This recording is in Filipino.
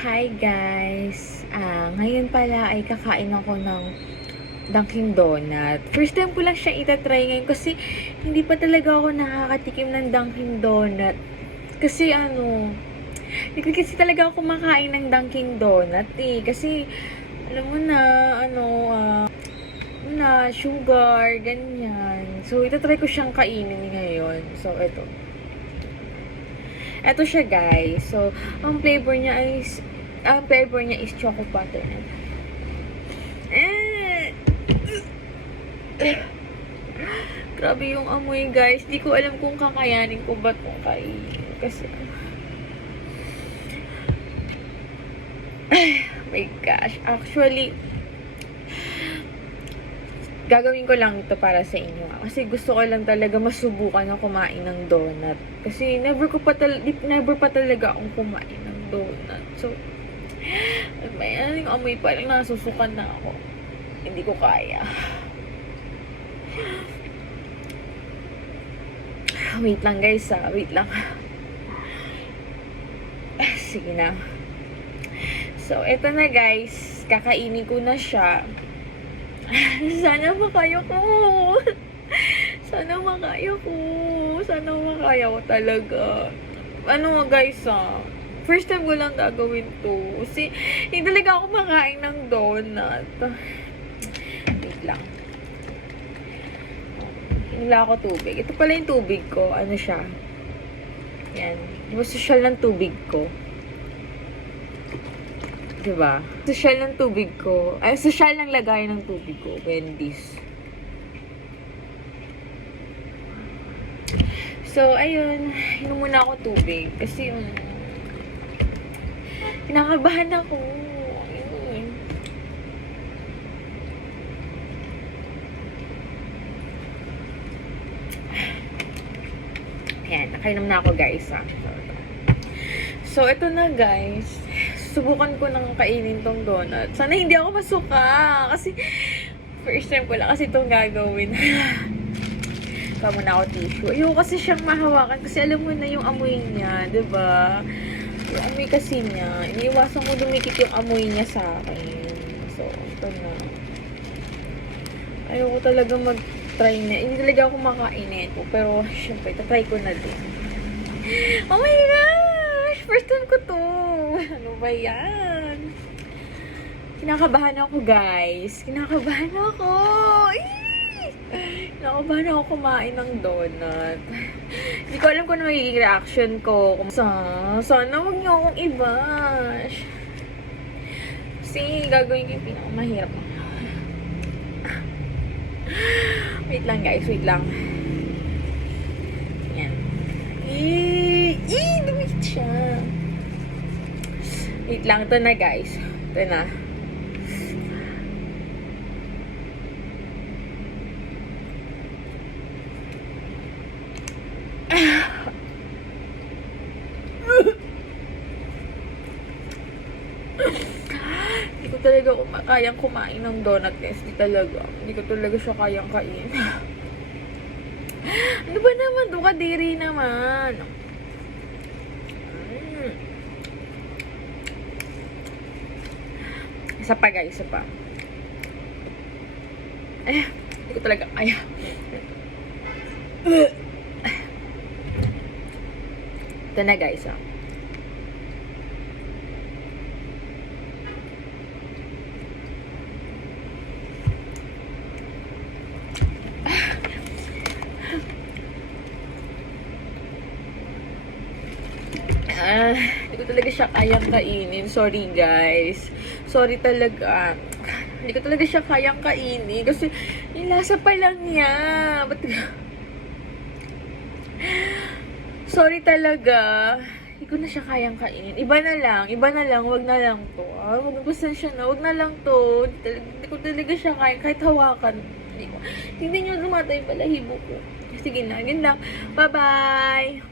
Hi guys! Ngayon pala ay kakain ako ng Dunkin Donut. First time ko lang siya itatry ngayon kasi hindi pa talaga ako nakakatikim ng Dunkin Donut. Kasi hindi kasi talaga ako kumakain ng Dunkin Donut eh. Kasi alam mo na, sugar, ganyan. So, itatry ko siyang kainin ngayon. So, Ito siya guys. So, ang flavor niya is choco butternut. Grabe yung amoy guys. Di ko alam kung kakayanin ko ba itong kainin. Kasi, my gosh. Actually, gagawin ko lang ito para sa inyo. Kasi gusto ko lang talaga masubukan na kumain ng donut. Kasi never pa talaga akong kumain ng donut. So, yung amoy parang nasusukan na ako. Hindi ko kaya. Wait lang guys wait lang. Sige na. So, eto na guys. Kakainin ko na siya. Sana makaya ko. Sana makaya ko talaga. Guys, first time ko lang gagawin to. Kasi, hindi talaga ako makain ng donut. Wait lang. Hinila ako tubig. Ito pala yung tubig ko. Ano siya? Yan. Yung social ng tubig ko. Diba? Social ng tubig ko. Ay, social ng lagay ng tubig ko. Wendy's. So, ayun. Inom muna ako tubig. Kasi kinakabahan ako. Ayun. Ayan. Nakainom na ako, guys. So, ito na, guys. Subukan ko nang kainin tong donut. Sana hindi ako masuka. Kasi, first time ko lang kasi itong gagawin. Kaya muna ako tissue. Ayoko kasi siyang mahawakan. Kasi alam mo na yung amoy niya. Diba? Yung amoy kasi niya. Iniiwasan ko dumikit yung amoy niya sa akin. So, ito na. Ayoko talaga mag-try na. Hindi talaga ako makain ito. Pero, syempre, tatry ko na din. Oh my gosh! First time ko to. Ano ba yan? Kinakabahan ako, guys. Kinakabahan ako. Kinakabahan ako kumain ng donut. Hindi ko alam kung ano magiging reaction ko. Sana huwag niyo akong i-bash. Kasi gagawin ko yung pinakamahirap. Wait lang, guys. Wait lang. Yan. Dumikit siya. Wait lang, ito na guys. Ito na. Hindi ko talaga kayang kumain ng donut guys. Hindi ko talaga siya kayang kain. Ano ba naman? Kadiri naman. Isa pa guys, isa pa. Hindi ko talaga kaya. Ito na guys, Hindi ko talaga siya kayang kainin. Sorry guys. Sorry talaga. Hindi ko talaga siya kayang kainin. Kasi yung lasa pa lang niya. Sorry talaga. Hindi ko na siya kayang kainin. Iba na lang. Wag na lang to. Mag-pasensya na. Wag na lang to. Hindi ko talaga siya kayang. Kahit hawakan. Hindi nyo lumatay pala hibo ko. Sige na. Ganun lang. Bye-bye.